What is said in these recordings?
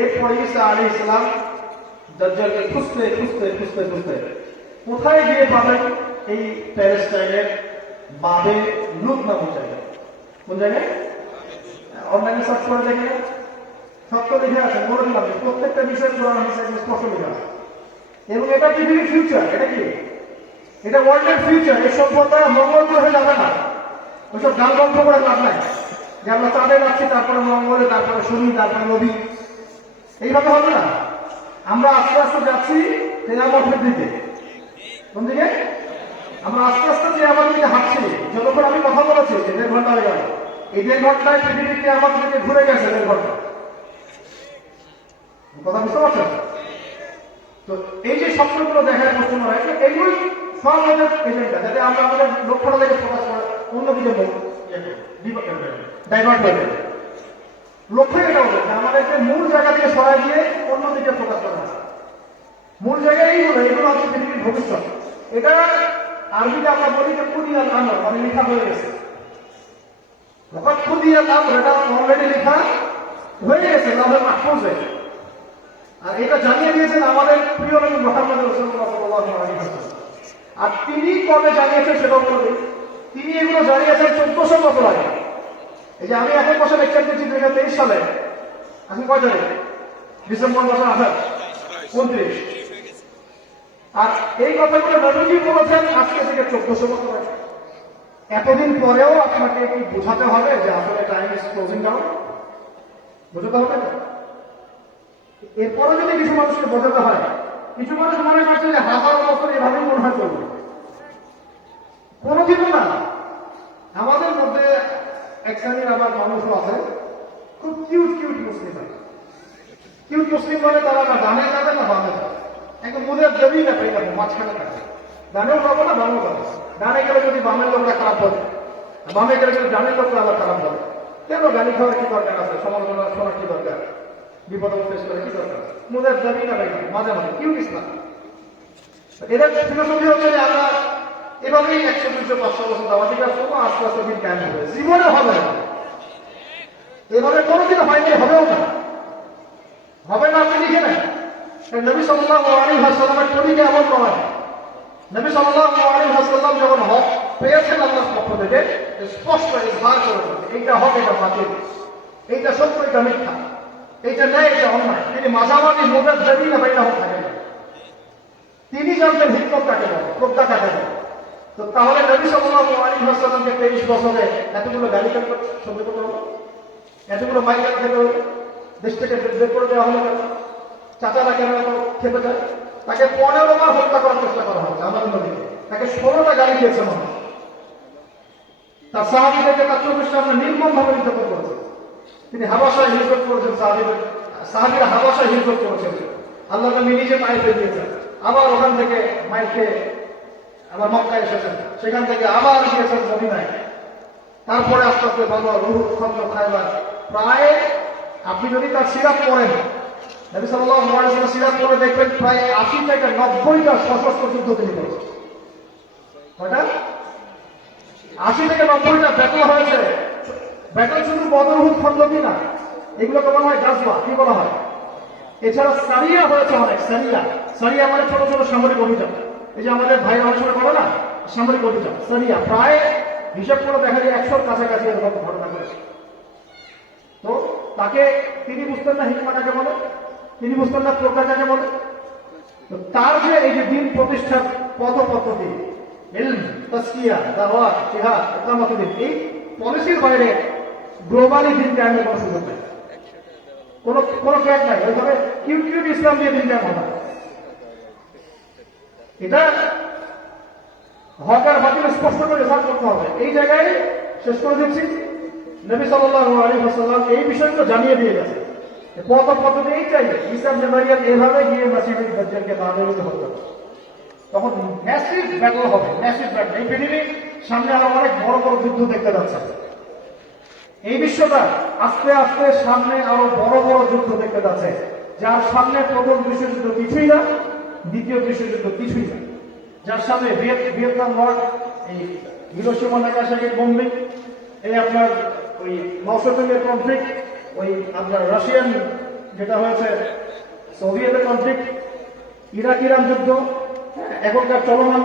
এরপরে ঈসা আলাইহিস সালাম দাজ্জালকে খুঁজতে খুঁজতে খুঁজতে খুঁজতে কোথায় গিয়ে পাবেন? এই প্যালেস্টাইনের বাবে লুক নামক জায়গায়। কোন জায়গায়? অনলাইনে সার্চ করে দেখে সত্য লিখে আছে, বলে দিলাম প্রত্যেকটা বিষয় কোরআন হাদিসে স্পষ্ট লিখে আছে। এবং এটা পৃথিবীর ফিউচার। এটা কি? এটা ওয়ার্ল্ডের ফিউচার। এই সভ্যতা মঙ্গল গ্রহে যাবে না। ওইসব গান বন্ধ করে লাভ নাই যে আমরা চাঁদে যাচ্ছি, তারপরে মঙ্গলে, তারপরে শনি, তারপরে নবী। এইভাবে হবে না। আমরা আস্তে আস্তে যাচ্ছি কেয়ামতের দিকে। কোন দিকে? আমরা আস্তে আস্তে কেয়ামতের দিকে হাঁটছি। যতক্ষণ আমি কথা বলেছি যে 1.5 ঘন্টা হয়ে গেল, এই 1.5 ঘন্টায় পৃথিবীর কেয়ামতের দিকে ঘুরে গেছে 1.5 ঘন্টা। কথা বুঝতে পারছেন? তো এই যে স্বপ্নগুলো দেখার প্রশ্ন হয়, এইগুলো সব আমাদের এজেন্ডা, যাতে আমরা আমাদের লক্ষ্যটা থেকে প্রকাশ করে অন্যদিকে ডাইভার্ট হয়ে যাবে। লক্ষ্য এটা হলো যে আমাদেরকে মূল জায়গা থেকে সরাই দিয়ে অন্যদিকে প্রকাশ করা হয়। মূল জায়গায় এইগুলো, এগুলো হচ্ছে পৃথিবীর ভবিষ্যৎ। এটা আরবিতে আমরা বলি যে কুদিয়াল আমর, মানে লেখা হয়ে গেছে। কুদিয়াল আমর, এটা অলরেডি লেখা হয়ে গেছে লাউহে মাহফুজে। আর এটা জানিয়ে দিয়েছেন আমাদের প্রিয় নবী মুহাম্মদ রাসূলুল্লাহ সাল্লাল্লাহু আলাইহি ওয়াসাল্লাম। আর তিনি কবে জানিয়েছেন সেটাও বলে, তিনি এগুলো জানিয়েছেন 1400 বছর আগে। এই যে আমি এখন বছর লেকচার দিচ্ছি 2023 সালে, এখন কয় তারিখ? ডিসেম্বর মাসের 28, 29। আর এই কথাগুলো নবীজি বলেছেন আজকে থেকে 1400 বছর আগে। এতদিন পরেও আপনাকে কি বোঝাতে হবে যে আসলে টাইম ইজ ক্লোজিং ডাউন? বোঝাতে হবে না? এরপরে যদি কিছু মানুষকে বোঝাতে হয়, কিছু মানুষ মনে করছে যে 1000 বছর এভাবেই মনে হয় করবে। কোনোদিনও না। আমাদের মধ্যে এক শ্রেণীর আবার মানুষও আছে, খুব কিউট কিউট মুসলিম আছে। কিউট মুসলিম মানে তারা না ডানে যাবে না বামে যাবে, একদম মুখের জমি না পেয়ে যাবে, মাঝখানে থাকে। ডানেও যাবো না বামেও যাবে। ডানে গেলে যদি বামের লোকরা খারাপ বলে, বামে গেলে যদি ডানের লোকরা আবার খারাপ বলে। কেন গালি খাওয়ার কি দরকার আছে? সমালোচনা শোনার কি দরকার? বিপদ ফেস করে কি দরকার? মুখের জমি না পেয়ে যাবে, মাঝে মাঝে কিউট ইসলাম। এদের ফিলোসফি হচ্ছে যে আমরা এভাবেই 100, 200, 500 বছর দাওয়াতি কাজ করবো, আস্তে আস্তে দিন কায়েম হবে। জীবনে হবে না, এভাবে কোনোদিন হয়নি, হবেও না। হবে না, আপনি লিখে নেন। নবী সাল্লাল্লাহু আলাইহি ওয়াসাল্লামের তরিকা এমন নয়। নবী সাল্লাল্লাহু আলাইহি ওয়াসাল্লাম যখন হক পেয়েছেন আল্লাহর পক্ষ থেকে, স্পষ্ট ইজহার করেছেন এইটা হক, এটা বাতিল, এইটা সত্য, এটা মিথ্যা, এইটা ন্যায়, এটা অন্যায়। তিনি মাঝামাঝি মুখের জমি না বাইনা হক থাকেন। তিনি জানতেন হিকমত কাকে বলে, প্রজ্ঞা কাকে বলে। তো তাহলে নবী সাল্লাল্লাহু আলাইহি ওয়াসাল্লামকে 23 বছরে এতগুলো গালি কেন সহ্য করতে হলো? এতগুলো মাইক খেতে হলো? দেশ থেকে বের করে দেওয়া হলো কেন? চাচারা কেন এত খেতে যায়? তাকে 15 বার হত্যা করার চেষ্টা করা হয়েছে আমাদের নবীকে। তাকে 16টা গালি দিয়েছে মানুষ। তার সাহাবীদেরকে তার চোখের সামনে নির্মমভাবে নির্যাতন করেছে। তিনি হাবাসায় হিজরত করেছেন, সাহাবীরা হাবাসায় হিজরত করেছেন। আল্লাহ নবী নিজে তায়েফে গিয়েছেন, আবার ওখান থেকে মাইক খেয়ে আবার মক্কায় এসেছেন, সেখান থেকে আবার গিয়েছেন মদিনায়। তারপরে আস্তে আস্তে বলো রুহুদ, খন্দক, খায়বার। প্রায় আপনি যদি তার সিরাত পড়েন, নবী সাল্লাল্লাহু আলাইহি ওয়াসাল্লাম সিরাত পড়ে দেখবেন প্রায় 80 থেকে 90টা সশস্ত্র যুদ্ধ তিনি করেছেন। কয়টা? 80 থেকে 90টা ব্যাটল হয়েছে। ব্যাটল শুধু বদর, উহুদ, খন্দকই না, এগুলোকে বলা হয় গাজওয়া। কি বলা হয়? এছাড়া সারিয়া হয়েছে অনেক। সারিয়া মানে ছোট ছোট সামরিক অভিযান। এই যে আমাদের ভাই অনেক সময় বলে না সামরিক অভিযান, সারিয়া। প্রায় হিসাব করে দেখা যায় 100-র কাছাকাছি এরকম ঘটনা করেছে। তো তাকে তিনি বুঝতেন না হিকমা কাকে বলে, তিনি বুঝতেন না প্রজ্ঞা কাকে বলে। তো তার যে এই যে দিন প্রতিষ্ঠার পদ্ধতি, ইলম, তাসকিয়া, দাওয়াত, জিহাদ, ইকামতুল দিন, এই পলিসির বাইরে গ্লোবালি দিন কায়েমের কোনো সুযোগ নেই, কোনো ক্যাট নাই। ওইভাবে কিউট ইসলাম দিয়ে দিন কায়েম হবে। এটা হক আর বাতিল স্পষ্ট করে রেফার করতে হবে। এই জায়গায় শেষ করে দিচ্ছি, নবী সাল্লাল্লাহু আলাইহি ওয়াসাল্লাম এই বিষয়গুলো জানিয়ে দিয়ে গেছে। পদ্ধতি এইটাই, ঈসা ইবনে মারইয়াম এভাবে গিয়ে মাসিহুদ দাজ্জালকে বাঁধাইতে হতো। তখন ম্যাসিভ ব্যাটল হবে, ম্যাসিভ ব্যাটল। এই পৃথিবীর সামনে আরো অনেক বড় বড় যুদ্ধ দেখতে যাচ্ছে। এই বিশ্বটা আস্তে আস্তে সামনে আরো বড় বড় যুদ্ধ দেখতে যাচ্ছে, যার সামনে প্রথম বিশ্বযুদ্ধ কিছুই না, দ্বিতীয় বিশ্বযুদ্ধ কিছুই না, যার সামনে ভিয়েতনাম ওয়ার, এই হিরোশিমা নাগাসাকি বোম্বিং, এই আপনার ওই মৌসুমের কনফ্লিক্ট, ওই আপনার রাশিয়ান যেটা হয়েছে সোভিয়েতের কনফ্লিক্ট, ইরাক ইরান যুদ্ধ, এখনকার চলমান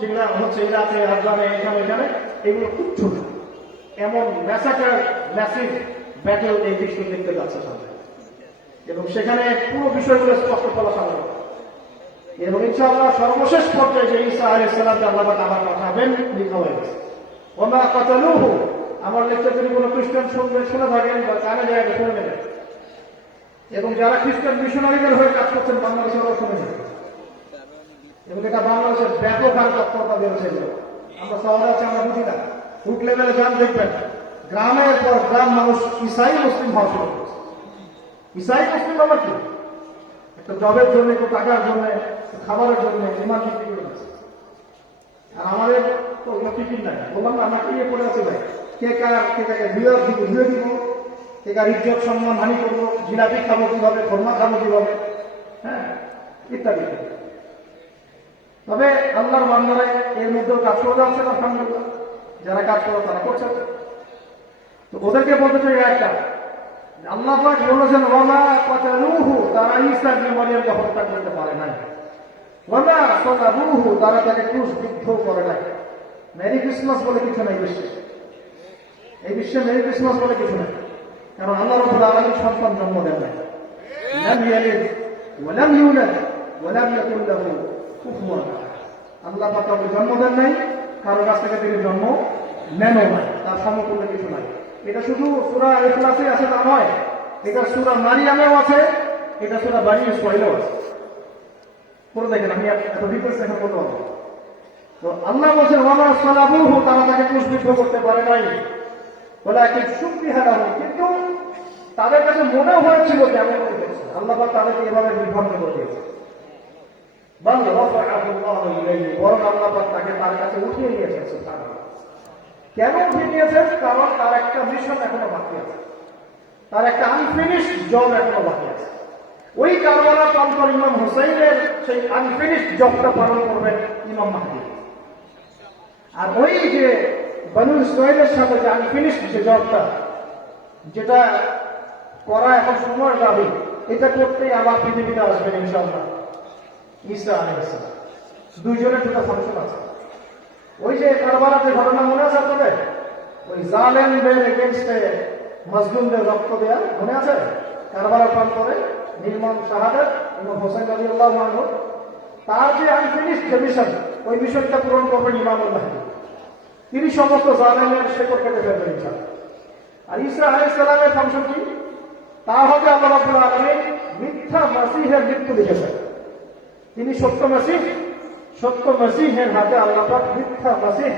যেগুলা হচ্ছে ইরাকে, আফগানে, এখানে এগুলো খুব ছোট। এমন ম্যাসাকার ম্যাসিভ ব্যাটেল এই বিশ্ব দেখতে যাচ্ছে সামনে, এবং সেখানে পুরো বিষয়গুলো স্পষ্ট করা সম্ভব। এবং ইনশাআল্লাহ সর্বশেষ পর্যায়ে যে ঈসা আলাইহিস সালামকে আল্লাহ পাক আবার পাঠাবেন লেখা হয়ে গেছে। ওমা কাতালুহু, আমার লেকচার যদি কোনো খ্রিস্টান শুনে থাকেন বা কানে যায় শুনে নেবেন, এবং যারা খ্রিস্টান মিশনারিদের হয়ে কাজ করছেন বাংলাদেশের শুনে নেবেন। এবং এটা বাংলাদেশের ব্যাপক হারে তৎপরতা বেড়েছে। আমরা শহরে আছি, আমরা বুঝি না, ফুট লেভেলে যান দেখবেন গ্রামের পর গ্রাম মানুষ ইসাই মুসলিম হওয়া শুরু করেছে। ইসাই মুসলিম আবার কি, একটা জবের জন্য, একটু টাকার জন্য, খাবারের জন্য ইমান বিক্রি করে দিচ্ছে। আর আমাদের তো ফিকির নাই, বললাম না আমরা কি পড়ে আছি ভাই, কে কাকে ধুয়ে দিব, কে কার ইজ্জত সম্মান হানি করবো, জিলাপি খাবো কিভাবে, খরমা খাবো কিভাবে, হ্যাঁ ইত্যাদি। তবে আল্লাহর বান্দারা এর মধ্যেও কাজ করে যাচ্ছে, আলহামদুলিল্লাহ যারা কাজ করে তারা করছে। তো ওদেরকে বলতে চাই একটা, আল্লাহ পাক বলেছেন ওয়ামা কাতালুহু, তারা ঈসা ইবনে মারইয়ামকে হত্যা করতে পারে নাই। ওয়ামা সালাবুহু, তারা তাকে ক্রুশবিদ্ধ করে নাই। মেরি ক্রিসমাস বলে কিছু নাই বিশ্বে, এই বিশ্বে মেরি ক্রিসমাস বলে কিছু নাই, কারণ আল্লাহ রাব্বুল আলামিন সন্তান জন্ম দেন নাই। লাম ইয়ালিদ ওয়া লাম ইউলাদ ওয়া লাম ইয়াকুল লাহু কুফুয়ান আহাদ। আল্লাহ পাক কাউকে জন্ম দেন নাই, কারো কাছ থেকে তিনি জন্ম নেনও নাই, তার সমতুল্য কিছু নাই। এটা শুধু সূরা ইখলাসে আছে তা নয়, এটা সূরা মারিয়ামেও আছে, এটা সূরা বনী ইসরাঈলেও আছে। পড়ে দেখেন, আমি এত ডিটেইলস এখন বলতে পারবো। তো আল্লাহ বলছেন ওয়ামা সালাবুহু, তারা তাকে ক্রুশবিদ্ধ করতে পারে নাই, ওয়ালাকিন শুব্বিহা লাহুম, কিন্তু তাদের কাছে মনে হয়েছিল যে এমন করেছে। আল্লাহ পাক তাদেরকে এভাবে বিভ্রান্ত করে দিয়েছে। বাল রাফাআহু আল্লাহু ইলাইহি, বরং আল্লাহ পাক তাকে তার কাছে উঠিয়ে নিয়েছেন। সুবহানাল্লাহ। কেন উঠিয়ে নিয়েছেন? কারণ তার একটা মিশন এখনো বাকি আছে, তার একটা আনফিনিশড জব এখনো বাকি আছে। ওই কারবালার প্রান্তর ইমাম হুসাইনের সেই আনফিনিশড জবটা পালন করবেন ইমাম মাহদী। আর ওই যে বনু ইসরাঈলের সাথে যে আনফিনিশড যে জবটা, যেটা করা এখন সময়ের দাবি, এটা করতেই আবার পৃথিবীতে আসবেন ইনশাআল্লাহ ঈসা আলাইহিস সালাম। দুইজনের দুটো ফাংশন আছে। ওই যে কারবালার যে ঘটনা মনে আছে আপনাদের, ওই জালেমদের এগেইনস্টে মাজলুমদের রক্ত দেয়া মনে আছে? কারবালার প্রান্তরে নির্মম শাহাদাত ইমাম হোসেন রাদিয়াল্লাহু আনহু, তার যে আনফিনিশড যে মিশন, ওই মিশনটা পূরণ করবেন ইমামুল মাহদী। তিনি সমস্ত জালেমের শেকড় কেটে ফেলবেন ইনশাআল্লাহ। আর ঈসা আলাইহিস সালামের ফাংশন কি? তা হবে আল্লাহ রাব্বুল আলামিন মিথ্যা মাসীহের মৃত্যু লিখেছেন। তিনি সত্য মাসীহ, সত্য মাসীহের হাতে আল্লাহ পাক মিথ্যা মাসীহ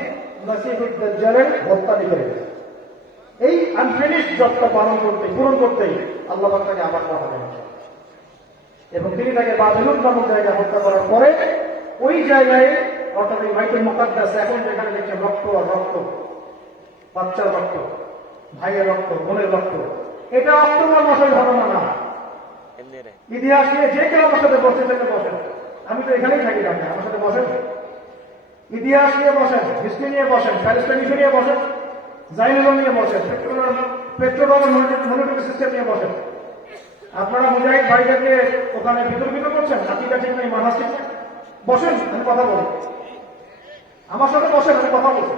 মাসীহুদ দাজ্জালের হত্যা লিখে রেখেছেন। এই আনফিনিশড জবটা পূরণ করতেই আল্লাহ পাক তাকে আবার পাঠাবেন। এবং তিনি তাকে বাবিলুন নামক জায়গায় হত্যা করার পরে ওই জায়গায়, অর্থাৎ এই বাইতুল মুকাদ্দাস, এখন যেখানে দেখছেন রক্ত আর রক্ত, বাচ্চার রক্ত, ভাইয়ের রক্ত, বোনের রক্ত, এটা অক্টোবর মাসের ঘটনা না। ইতিহাস নিয়ে যে কেউ আমার সাথে বসে থেকে বসেন, আমি তো এখানেই থাকি, জানি আমার সাথে বসেন, ইতিহাস নিয়ে বসেন, হিস্ট্রি নিয়ে বসেন, প্যালেস্টাইন ইস্যু নিয়ে বসেন, জাইনিজম নিয়ে বসেন, পেট্রোডাম মনিটরি সিস্টেম নিয়ে বসেন। আপনারা মুজাহিদ ভাইদেরকে ওখানে বিতর্কিত করছেন, আকিদা ঠিক নেই, মানহাজ ঠিক নেই, বসেন, আমি কথা বলি, আমার সাথে বসেন, আমি কথা বলছি।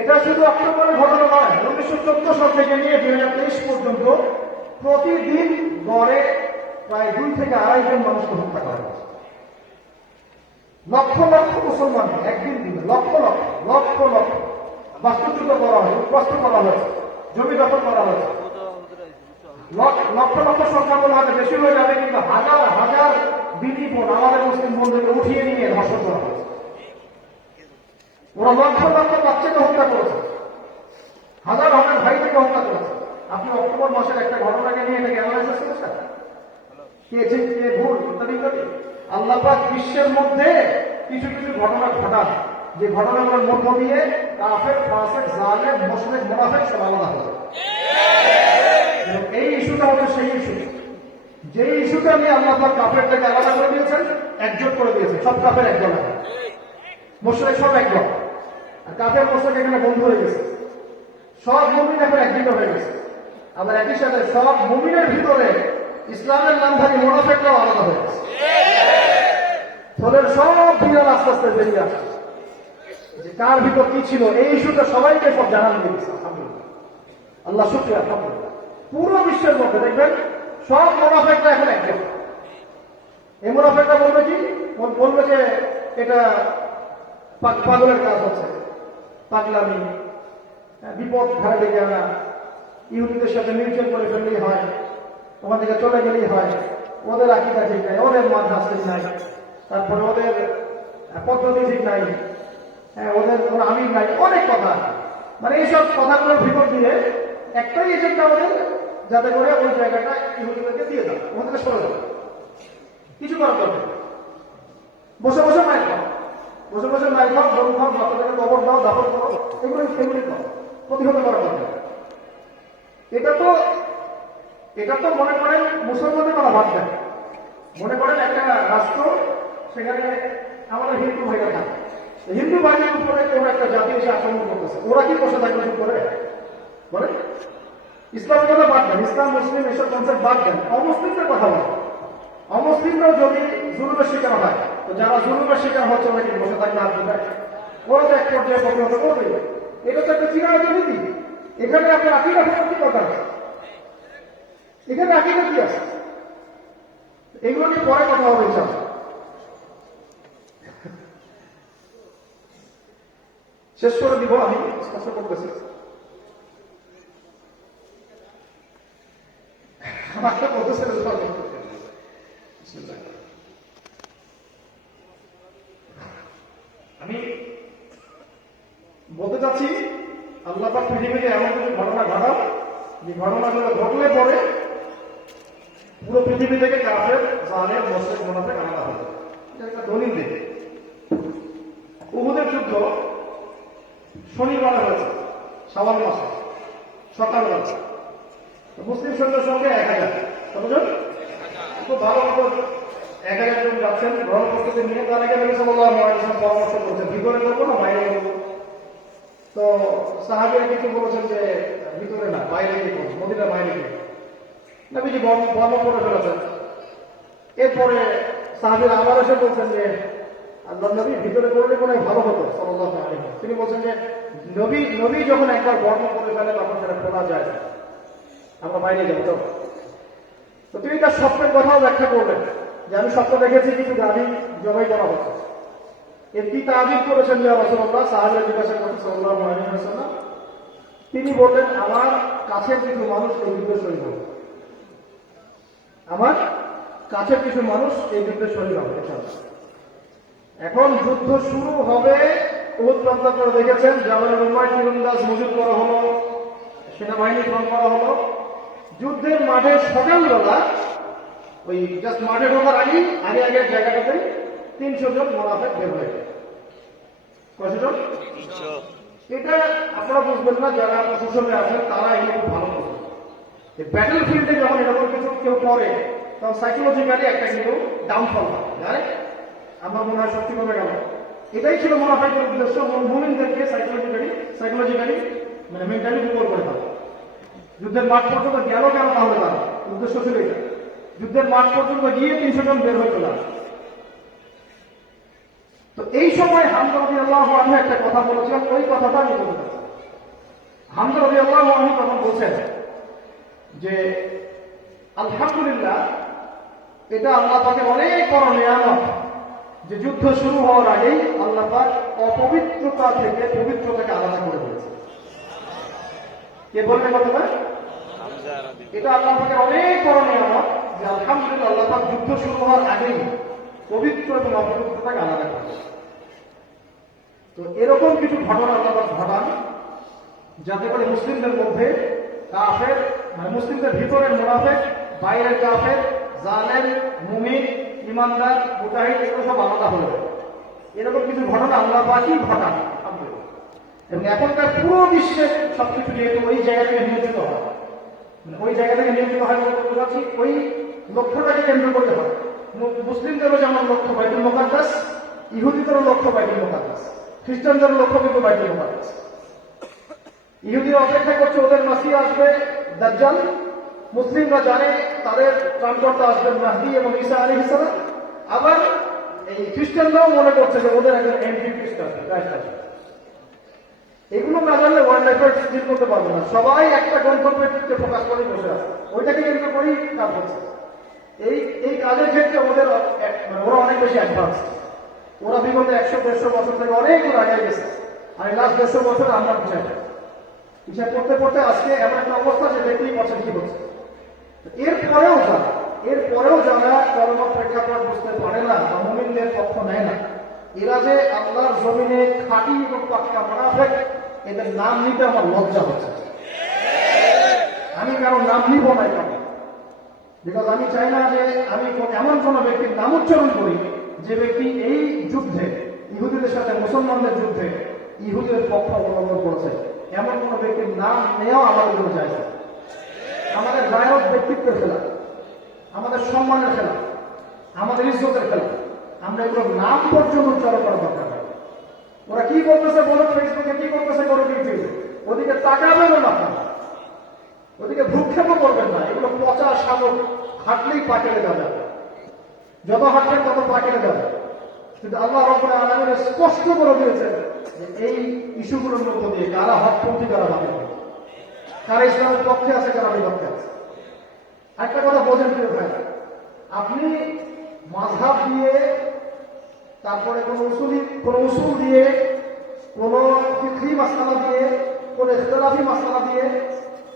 এটা শুধু অক্টোবরের ঘটনা নয়, 1914 সাল থেকে নিয়ে 2023 পর্যন্ত প্রতিদিন গড়ে প্রায় 2 থেকে 2.5 জন মানুষকে হত্যা করা হয়েছে। লক্ষ লক্ষ মুসলমান একদিন দিনে, লক্ষ লক্ষ লক্ষ লক্ষ বাস্তুচ্যুত করা হয়েছে, উদ্বাস্তু করা হয়েছে, জমি দখল করা হয়েছে। লক্ষ লক্ষ সংখ্যা বলা হয়তো বেশি হয়ে যাবে, কিন্তু হাজার হাজার দিদি বোন, আমাদের মুসলিম বোনদেরকে উঠিয়ে নিয়ে ধর্ষণ করা হয়েছে। ওরা লক্ষ লক্ষ বাচ্চাকে হত্যা করেছে, হাজার হাজার ভাইদেরকে হত্যা করেছে। আপনি অক্টোবর মাসের একটা ঘটনাকে নিয়ে এটাকে অ্যানালাইসিস করেছেন, কে ঠিক কে ভুল ইত্যাদি ইত্যাদি। আল্লাহ পাক বিশ্বের মধ্যে কিছু কিছু ঘটনা ঘটান, যে ঘটনাগুলোর মধ্য দিয়ে কাফের, ফাসিক, জালেম, মুশরিক, মুনাফিক সব আলাদা হবে। এই ইস্যুটা হচ্ছে সেই ইস্যু, যে ইস্যুটা নিয়ে আল্লাহ পাক কাফেরটাকে আলাদা করে দিয়েছেন, একজোট করে দিয়েছেন। সব কাফের একদল, মুশরিক সব একদল, আর কাফের মুশরিক এখানে বন্ধু হয়ে গেছে। সব মুমিন এখন একদিন হয়ে গেছে। আবার একই সাথে সব মুমিনের ভিতরে ইসলামের নামধারী মুনাফিকরাও আলাদা হয়ে গেছে। ফলের সব বিড়াল আস্তে আস্তে বেরিয়ে আসছে যে কার ভিতর কি ছিল এই ইস্যুটা সবাইকে সব জানান দিয়ে দিচ্ছে। আলহামদুলিল্লাহ, আল্লাহ শুকরিয়া, আলহামদুলিল্লাহ। পুরো বিশ্বের মধ্যে দেখবেন সব মুনাফিকরা এখন একজন। এই মুনাফিকরা বলবে কি? বলবে যে এটা পাগলের কাজ হচ্ছে, পাগলামি, বিপদ ঘাড়ে ডেকে আনা, ইহুদিদের সাথে মিউচুয়াল করে ফেললেই হয়, ওখান থেকে চলে গেলেই হয়, ওদের আকীদা ঠিক নাই, ওদের মাদ্রাস ঠিক নাই, তারপরে ওদের পদ্ধতি ঠিক নাই, ওদের কোনো আমির নাই, অনেক কথা। মানে এইসব কথাগুলোর ভিতর দিয়ে একটাই এজেন্ডা ওদের, যাতে করে ওই জায়গাটা ইহুদিদেরকে দিয়ে দাও, ওখান থেকে সরে যাবে, কিছু করার দরকার। বসে বসে মাইক খাও, বসে বসে মাইক খাও, দম খাও, বাচ্চাদেরকে কবর দাও, দাফন করো, এগুলি খাও, প্রতিহত করার দরকার। এটা তো মনে করেন মুসলমানের কথা ভাব দেয়। মনে করেন একটা রাষ্ট্র, সেখানে আমাদের হিন্দু ভাইরা থাকে, হিন্দু ভাইদের উপরে কোন একটা জাতি এসে আক্রমণ করতেছে, ওরা কি বসে থাকবে করে বলে? ইসলামের কথা বাদ দেন, ইসলাম মুসলিম এসব কনসেপ্ট বাদ দেন, অমুসলিমদের কথা বলে। অমুসলিমরাও যদি জুলুমের শিকার হয়, তো যারা জুলুমের শিকার হচ্ছে ওরা কি বসে থাকবে? আর দেয় ওরা তো এক পর্যায়ে প্রতিহত করবে। এটা তো একটা চিরাচরিত। এখানে আপনার আকীদা কি কথা আছে? এখানে আকীদা কি আছে? এগুলো নিয়ে পরে কথা হবে ইনশাআল্লাহ। শেষ করে দিব, আমি স্পষ্ট করতেছি। আমাকে বলতেছে আমি বলতে চাচ্ছি, আল্লাহ পাক পৃথিবীতে এমন কিছু ঘটনা ঘটাও যে ঘটনাগুলো ঘটলে পরে পুরো পৃথিবী থেকে কাফের, জালেম, মুশরিক, মুনাফিক আলাদা হবে। এটা একটা দলিল দিক। উহুদের যুদ্ধ শনিবারে হয়েছে, শাওয়াল মাসে, সকালবেলা। মুসলিম সৈন্যের সঙ্গে 1000, কতজন? খুব ভালো মতো 1000 জন যাচ্ছেন গ্রহণ প্রস্তুতি নিয়ে। তার আগে নবী সাল্লাল্লাহু আলাইহি ওয়াসাল্লাম পরামর্শ করছেন ভিতরে করবো না বাইরে করবো। তো সাহাবীরা কিছু বলেছেন যে ভিতরে না, বাইরে গিয়ে করবো, মদিনার বাইরে গিয়ে। নবীজি বর্ম করে ফেলেছেন। এরপরে সাহাবীরা আবার এসে বলছেন যে আল্লাহ নবী ভিতরে করলে মনে ভালো হতো সাল্লাল্লাহু আলাইহি ওয়াসাল্লাম। তিনি বলছেন যে নবী যখন একবার বর্ম করে ফেলে তখন সেটা খোলা যায় না, আমরা বাইরে যাবো। তো তিনি তার স্বপ্নের কথাও ব্যাখ্যা করলেন যে আমি স্বপ্ন দেখেছি কিছু গাড়ি জবাই করা হচ্ছে। এর কি তাবিদ করেছেন ইয়া রাসূলুল্লাহ? সাহাবীরা জিজ্ঞাসা করলেন সাল্লাল্লাহু আলাইহি ওয়াসাল্লাম। তিনি বললেন আমার কাছের কিছু মানুষ এই যুদ্ধে শহীদ হবে, আমার কাছের কিছু মানুষ এই যুদ্ধে শহীদ হবে। এখন যুদ্ধ শুরু হবে, উহুদ প্রান্ত করে দেখেছেন জামালের উম্মায় তীরন্দাজ মজুদ করা হলো, সেনাবাহিনী ফর্ম করা হলো। যুদ্ধের মাঠে সকালবেলা ওই জাস্ট মাঠে ঢোকার আগের জায়গাটাতে 300 জন মুনাফিক বের হয়ে যায়। কতজন? এটা আপনারা বুঝবেন না, যারা প্রশাসনে আছেন তারা এগুলো খুব ভালো বুঝবেন। ব্যাটেল ফিল্ডে যখন এরকম কিছু কেউ করে তখন সাইকোলজিক্যালি একটা কিন্তু ডাউনফল হয়, জানেন? আমার মনে হয় শক্তি কমে গেল। এটাই ছিল মুনাফিকের উদ্দেশ্য, মুমিনদেরকে সাইকোলজিক্যালি মানে মেন্টালি দুর্বল করে দেওয়া। যুদ্ধের মাঠ পর্যন্ত গেল কেন? তাহলে তার উদ্দেশ্য ছিল এটা, যুদ্ধের মাঠ পর্যন্ত গিয়ে 300 জন বের হয়ে চলে আসে। তো এই সময় হামজা রাদিয়াল্লাহু আনহু একটা কথা বলেছিলেন, ওই কথাটা আমি বলতে চাচ্ছি। হামজা রাদিয়াল্লাহু আনহু তখন বলছেন যে আলহামদুলিল্লাহ, এটা আল্লাহ পাকের অনেক বড় নিয়ামত যে যুদ্ধ শুরু হওয়ার আগেই আল্লাহ পাক অপবিত্রতা থেকে পবিত্রতাকে আলাদা করে দিয়েছে। কে বলবে কথাটা? এটা আল্লাহ পাকের অনেক বড় নিয়ামত যে আলহামদুলিল্লাহ আল্লাহ পাক যুদ্ধ শুরু হওয়ার আগেই পবিত্র এবং অপবিত্রতাকে আলাদা করে। তো এরকম কিছু ঘটনা আল্লাহ পাক ঘটান যাতে করে মুসলিমদের মধ্যে কাফের, মানে মুসলিমদের ভিতরের মুনাফিক, বাইরের কাফের, জালেম, মুমিন, ইমানদার, মুজাহিদ এগুলো সব আলাদা হয়ে যায়। এরকম কিছু ঘটনা আল্লাহ পাকই ঘটান। এবং এখনকার পুরো বিশ্বের সবকিছু যেহেতু ওই জায়গা থেকে নিয়োজিত হয়, মানে ওই জায়গা থেকে নিয়োজিত হয় বলতে বোঝাচ্ছি ওই লক্ষ্যটাকে কেন্দ্র করতে হয়। মুসলিমদেরও যেমন লক্ষ্য বাইতুল মুকাদ্দাস, ইহুদিদেরও লক্ষ্য বাইতুল মুকাদ্দাস, খ্রিস্টানদেরও লক্ষ্য কিন্তু বাইতুল মুকাদ্দাস। ইহুদিরা অপেক্ষা করছে ওদের মাসিহ আসবে, দাজ্জাল, মুসলিমরা জানে তাদের ত্রাণকর্তা আসবেন মাহদী এবং ঈসা আলাইহিস সালাম। আবার এই খ্রিস্টানরাও মনে করছে যে ওদের একজন এন্টি খ্রিস্ট আসবে। এগুলো না জানলে ওয়ার্ল্ড এফার্ট ডিল করতে পারবে না। সবাই একটা গন্তব্যে প্রকাশ করে বসে আছে, ওইটাকে কেন্দ্র করেই কাজ হচ্ছে। এই কাজের ক্ষেত্রে ওরা অনেক বেশি অ্যাডভান্স। ওরা বিগত 100-150 বছর থেকে অনেক দূর আগে গেছে, আর এই লাস্ট 150 বছর আমরা পিছিয়ে পড়তে পড়তে আজকে এমন একটা অবস্থা যে দেখতেই পাচ্ছে কি হচ্ছে। এরপরেও যারা কর্ম প্রেক্ষাপট বুঝতে পারে না বা মুমিনদের পক্ষ নেয় না, এরা যে আল্লাহর জমিনে খাঁটি এবং পাক্কা মুনাফিক, এদের নাম নিতে আমার লজ্জা হচ্ছে। আমি কারো নাম নিব না কেন? বিকজ আমি চাই না যে আমি এমন কোন ব্যক্তির নাম উচ্চারণ করি যে ব্যক্তি এই যুদ্ধে, ইহুদিদের সাথে মুসলমানদের যুদ্ধে ইহুদের পক্ষ অবলম্বন করেছে। এমন কোন ব্যক্তির নাম নেওয়া আমাদের জন্য যায় না। আমাদের গায়ক ব্যক্তিত্বের খেলা, আমাদের সম্মানের খেলা, আমাদের ইজ্জতের খেলা। আমরা এগুলোর নাম পর্যন্ত উচ্চারণ করা দরকার হয়। ওরা কি করতেছে বলো, ফেসবুকে কি করতেছে বলো, ইউটিউবে, ওদিকে তাকাবেন না, আপনারা ওদিকে ভ্রুক্ষেপও করবেন না। এগুলো পচা শাবক, হাঁটলেই পা কেটে যাবে, যত হাঁটবেন তত পা কেটে যাবে। কিন্তু আল্লাহ রাব্বুল আলামিন স্পষ্ট করে দিয়েছেন যে এই ইস্যুগুলোর মধ্য দিয়ে কারা হকপন্থী, কারা বাতিল, কারা ইসলামের পক্ষে আছে, কারা বিপক্ষে আছে। একটা কথা বোঝেন প্রিয় ভাই, আপনি মাযহাব দিয়ে, তারপরে কোন উসুল দিয়ে, কোন ফিকহি মাসআলা দিয়ে, কোন ইখতিলাফি মাসআলা দিয়ে,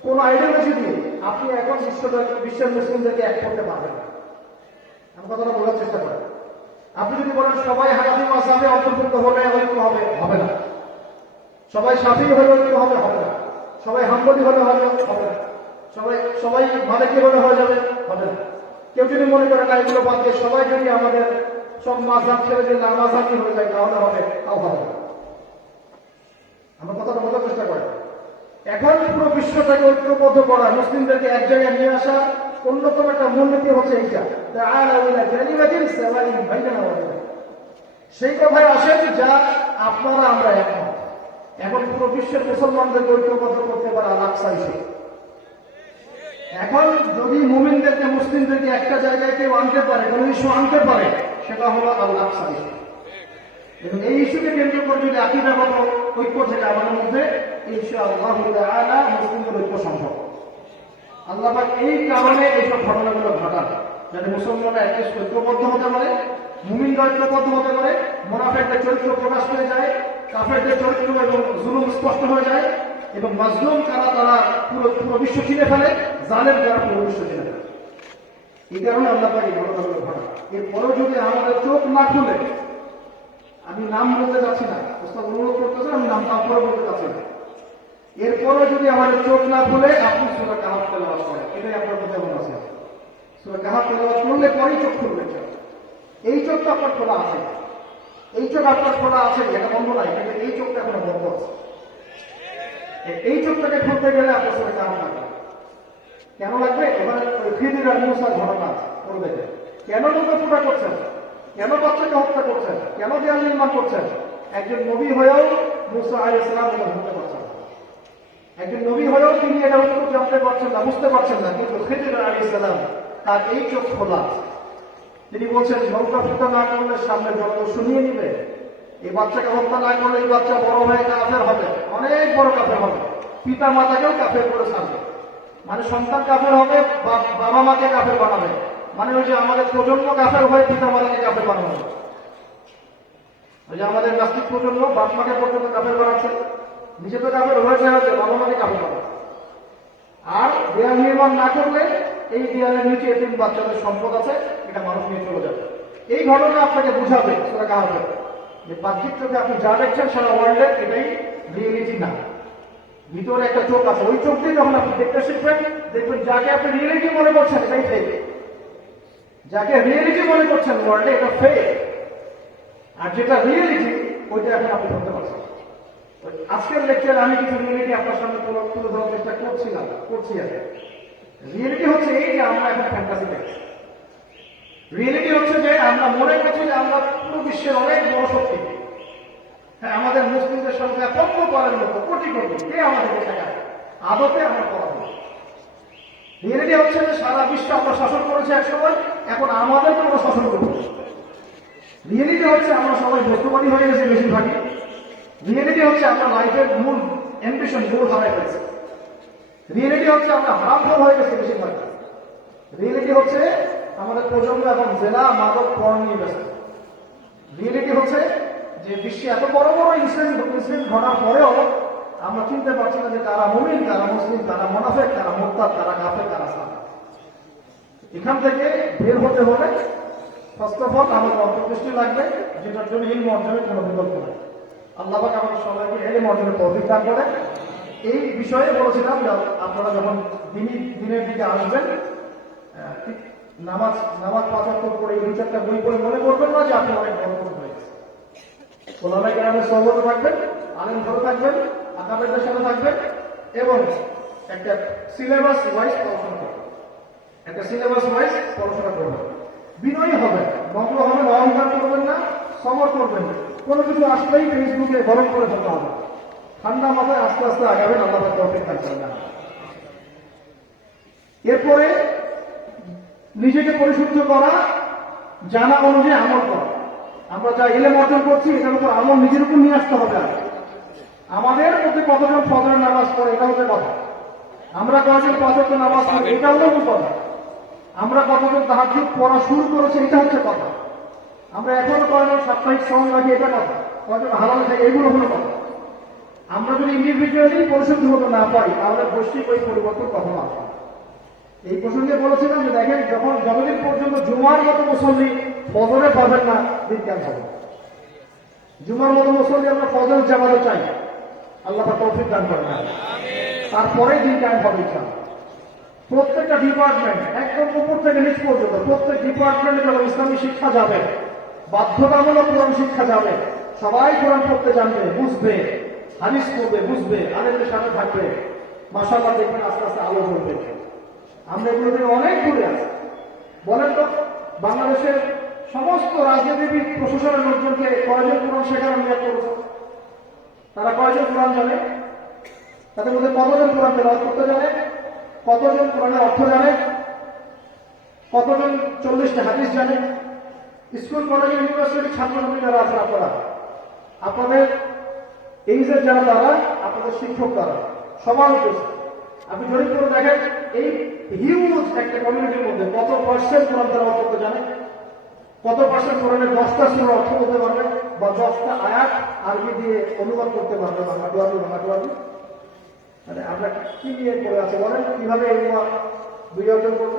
কোন আইডিওলজি দিয়ে আপনি এখন বিশ্বের মুসলিমদেরকে এক করতে পারবেন না। আমি কথাটা বলার চেষ্টা করি। আপনি যদি বলেন সবাই হানাফি মাযহাবে অন্তর্ভুক্ত হলে ঐক্য হবে, হবে না। সবাই শাফিঈ হলে ঐক্য হবে, হবে না। সবাই হাম্বলি হলে হবে না। সবাই মালিকি হলে হয়ে যাবে, হবে না। কেউ যদি মনে করে না এগুলো বাদ দিয়ে সবাই যদি আমাদের সব মাযহাব ছেড়ে দিয়ে লামাযহাবি হয়ে যায় তাহলে হবে, তাও হবে না। আমরা কথাটা বোঝার চেষ্টা করি। এখন পুরো বিশ্বটাকে ঐক্যবদ্ধ করা, মুসলিমদেরকে এক জায়গায় নিয়ে আসা অন্যতম একটা মূলনীতি হচ্ছে এইটা, সেই কথায় আসেন যা আপনারা আমরা একমত। এখন পুরো বিশ্বের মুসলমানদেরকে ঐক্যবদ্ধ করতে পারে আল-আকসা ইস্যু। এখন যদি মুমিনদেরকে, মুসলিমদেরকে একটা জায়গায় কেউ আনতে পারে, কোন ইস্যু আনতে পারে, সেটা হলো আল-আকসা ইস্যু। এবং এই ইস্যুকে কেন্দ্র করে যদি আকীদাগত ঐক্য থেকে আমাদের মধ্যে, ইনশাআল্লাহু তাআলা মুসলিমদের ঐক্য সম্ভব। আল্লাহ পাক এই কারণে এইসব ঘটনাগুলো ঘটান, যাতে মুসলমানরা একটি ঐক্যবদ্ধ হতে পারে, মুমিনরা ঐক্যবদ্ধ হতে পারে, মুনাফিকদের চরিত্র প্রকাশ পেয়ে যায়, কাফেরদের চরিত্র এবং জুলুম স্পষ্ট হয়ে যায়, এবং মাজলুম কারা তারা পুরো বিশ্ব চিনে ফেলে, জালেম যারা পুরো বিশ্ব চিনে ফেলে। এই কারণে আল্লাহ পাক এই ঘটনাগুলো ঘটান। এরপরেও যদি আমাদের চোখ না খুলে, আমি নাম বলতে যাচ্ছি না, ওস্তাদ অনুরোধ করতেছেন, আমি নামটা পরে বলতে যাচ্ছি না, এরপরে যদি আমাদের চোখ না খুলে আপনি সূরা কাহাফ তেলাওয়াত করেন, এটাই আপনার মধ্যে মনে আছে। সূরা কাহাফ তেলাওয়াত করলে পরেই চোখ খুলবে। এই চোখটা আপনার খোলা আছে, এই চোখ আপনার খোলা আছে, এটা বন্ধ নাই, কিন্তু এই চোখটা এখন বন্ধ আছে। এই চোখটাকে খুলতে গেলে আপনার সূরা কাহাফ লাগবে। কেন লাগবে? এবার খিদির আর মূসার ঘটনা করবে। কেন নৌকা ফুটা করছেন? কেন বাচ্চাকে হত্যা করছেন? কেন দেয়াল নির্মাণ করছেন? একজন নবী হয়েও মূসা আলাইহিস সালাম এটা ধরতে পারছেন না। একজন নবী হয়েও তিনি এটা উত্তর জানতে পারছেন না, বুঝতে পারছেন না, কিন্তু খিদির আলাইহিস সালাম তার এই চোখ খোলা। তিনি বলছেন নৌকা ফুটা না করলে সামনে জন্ম শুনিয়ে নিবে, এই বাচ্চাকে হত্যা না করলে এই বাচ্চা বড় হয়ে কাফের হবে, অনেক বড় কাফের হবে, পিতা মাতাকেও কাফের করে ছাড়বে। মানে সন্তান কাফের হবে, বাবা মাকে কাফের বানাবে, মানে ওই যে আমাদের প্রজন্ম কাফের হয়ে পিতা মাতাকে কাফের বানানো হবে। ওই যে আমাদের নাস্তিক প্রজন্ম বাপ মাকে পর্যন্ত কাফের বানাচ্ছে, নিজে তো কাফের হয়েছে, বাবা মাকে কাফের বানাচ্ছে। আর দেয়াল নির্মাণ না করলে এই দেয়ালের নিচে এতিম বাচ্চাদের সম্পদ আছে, এটা মানুষ নিয়ে চলে যাবে। এই ঘটনা আপনাকে বুঝাবে সেটা কাহাবে যে বাহ্যিক চোখে আপনি যা দেখছেন সারা ওয়ার্ল্ডে এটাই রিয়েলিটি না, ভিতরে একটা চোখ আছে। ওই চোখ দিয়ে যখন আপনি দেখতে শিখবেন, দেখবেন যাকে আপনি রিয়েলিটি মনে করছেন এটাই ফেক, যাকে রিয়েলিটি মনে করছেন ওয়ার্ল্ডে এটা ফেক, আর যেটা রিয়েলিটি ওইটা এখন আপনি ধরতে পারছেন। আজকের লেকচারে আমি কিছু রিয়েলিটি আপনার সামনে তুলে ধরার চেষ্টা করছি। রিয়েলিটি হচ্ছে এই যে আমরা এখন ফ্যান্টাসি দেখছি। রিয়েলিটি হচ্ছে যে আমরা মনে করছি যে আমরা পুরো বিশ্বের অনেক বড় শক্তি। হ্যাঁ, আমাদের মুসলিমদের সংখ্যা ১৫ করার মতো কোটি কোটি, কে আমাদেরকে শেখায়? আদতে আমরা করা হবে। রিয়েলিটি হচ্ছে যে সারা বিশ্ব আমরা শাসন করেছি এক সময়, এখন আমাদেরকে আমরা শাসন করবো। রিয়েলিটি হচ্ছে আমরা সবাই বস্তুবাদী হয়ে গেছি বেশিরভাগই। রিয়েলিটি হচ্ছে আমরা লাইফের মূল অ্যাম্বিশন মূল হারাই ফেলেছি। রিয়েলিটি হচ্ছে আমরা হারামখোর হয়ে গেছি বেশিরভাগ। রিয়েলিটি হচ্ছে আমাদের প্রজন্ম এখন জেলা মাদক পর্ন নিয়ে গেছে। রিয়েলিটি হচ্ছে যে বিশ্বে এত বড় বড় ইনসিডেন্ট ঘটার পরেও আমরা চিনতে পারছি না যে কারা মুমিন, কারা মুসলিম, কারা মুনাফিক, কারা মুরতাদ, কারা কাফের, কারা সালেহ। এখান থেকে বের হতে হলে ফার্স্ট অফ অল আমাদের অন্তর্দৃষ্টি লাগবে, যেটার জন্য ইলম অর্জনের কোনো বিকল্প নেই। আল্লাহ পাক আমাদের সবাইকে ইলম অর্জনের তৌফিক দান করে। এই বিষয়ে বলেছিলাম যে আপনারা যখন দিনের দিকে আসবেন, নামাজ 5 ওয়াক্ত করে এই 2-4টা বই পড়ে মনে করবেন না যে আপনি অনেক বড় হয়ে গেছে। ওলামায়ে কেরামের সহবতে থাকবেন, আলেম ধরে থাকবেন, আকাবেরদের সাথে থাকবেন এবং একটা সিলেবাস ওয়াইজ পড়াশোনা করবেন। একটা সিলেবাস ওয়াইজ পড়াশোনা করবেন। বিনয়ী হবেন, নম্র হবেন, অহংকার করবেন না, সমর করবেন না। কোনো কিছু আসলেই ফেসবুকে গরম করে ফেলতে হবে। ঠান্ডা মাথায় আস্তে আস্তে আগাবেন, আল্লাহ পাক তৌফিক দান করেন। এরপরে নিজেকে পরিশুদ্ধ করা, জানা অনুযায়ী আমল করা। আমরা যা ইলম অর্জন করছি এটার উপর আমল নিজের উপর নিয়ে আসতে হবে। আমাদের মধ্যে কতজন ফজরের নামাজ পড়ে এটা হচ্ছে কথা। আমরা কতজন 5 ওয়াক্ত নামাজ পড়ি এটা হলো কথা। আমরা কতজন তাহাজ্জুদ পড়া শুরু করেছি এটা হচ্ছে কথা। আমরা এখনো কয়জন সাপ্তাহিক শ্রম রাখি এটা কথা, কয়জন হালাল খাই এগুলো হলো কথা। আমরা যদি ইন্ডিভিজুয়ালি পরিশুদ্ধ হতে না পারি তাহলে বৈশ্বিক ওই পরিবর্তন কখনো আসবে না। এই প্রসঙ্গে বলেছিলাম যে দেখেন, যতদিন পর্যন্ত জুমার মতো মুসল্লি ফজরে পাবেন না, দিন কেন হবে। জুমার মতো মুসল্লি আমরা ফজর জামাতে চাই, আল্লাহ পাক তৌফিক দান করেন। তারপরেই দিন কায়েম হবে ইনশাআল্লাহ। প্রত্যেকটা ডিপার্টমেন্ট একদম উপর থেকে নিচ পর্যন্ত প্রত্যেক ডিপার্টমেন্টে যখন ইসলামী শিক্ষা যাবে, বাধ্যতামূলক কোরআন শিক্ষা যাবে, সবাই কোরআন পড়তে জানবে, বুঝবে, হাদিস পড়বে, বুঝবে, আলেমদের সাথে থাকবে, মাশাআল্লাহ দেখবেন আস্তে আস্তে আলো জ্বলবে। আমরা এগুলো থেকে অনেক দূরে আছি। বলেন তো, বাংলাদেশের সমস্ত রাজনীতিবিদ প্রশাসনের লোকজনকে কয়জন কোরআন শেখানোর নিয়োগ করেছে? তারা কয়জন কোরআন জানে? তাদের মধ্যে কতজন কোরআন তেলাওয়াত করতে জানে? কতজন কোরআনের অর্থ জানে? কতজন 40টা হাদিস জানে? স্কুল, কলেজ, ইউনিভার্সিটির ছাত্রছাত্রী যারা আছেন আপনাদের এই যে যারা তারা আপনাদের শিক্ষক তারা সবার উদ্দেশ্যে আপনি জরিপ করে দেখেন, এই হিউজ একটা কমিউনিটির মধ্যে কত পার্সেন্ট কোরআন তেলাওয়াত করতে জানে? কত পার্সেন্ট কোরআনের 10টা সূরার অর্থ বলতে পারবে বা 10টা আয়াত আরবি দিয়ে অনুবাদ করতে পারবে? বাংলাটুয়ারি মানে আমরা কি নিয়ে পড়ে আছে বলেন? কিভাবে এগুলো দুই অর্জন করবে?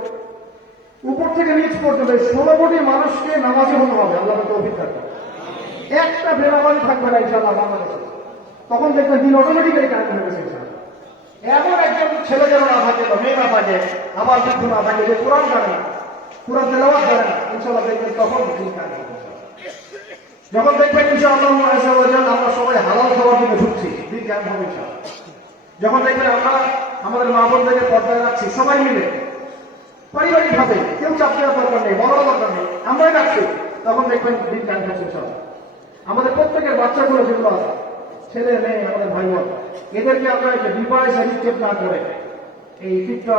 উপর থেকে নিচ পর্যন্ত 16 কোটি মানুষকে নামাজি হতে হবে, আল্লাহ তৌফিক থাকবে। একটা বেনামাজি থাকবে না ইনশাআল্লাহ বাংলাদেশে। তখন দেখবেন দিন অটোমেটিক্যালি কাজ হয়ে গেছে ইনশাআল্লাহ। এমন একজন ছেলে যেন না থাকে বা মেয়ে না থাকে, আবার বৃদ্ধ না থাকে যে কোরআন জানে না, কোরআন তেলাওয়াত জানে না, ইনশাআল্লাহ দেখবেন তখন দিন কাজ হবে। যখন দেখবেন ইনশাআল্লাহ আমরা সবাই হালাল খাবার দিকে ঢুকছি, দিন কাজ হবে ইনশাআল্লাহ। যখন দেখবেন আমরা আমাদের মা বোনদেরকে পর্দায় রাখছি সবাই মিলে পারিবারিক ভাবে, কেউ চাপ দেওয়ার দরকার নেই, বড় দরকার নেই, আমরাই রাখছি, তখন দেখবেন দিন কাজ হচ্ছে ইনশাআল্লাহ। আমাদের প্রত্যেকের বাচ্চাগুলো যেগুলো আছে, ছেলে মেয়ে, আমাদের ভাই বোন, এদেরকে আমরা ডিভাইস অ্যাডিক্টেড না করে এই টিকটক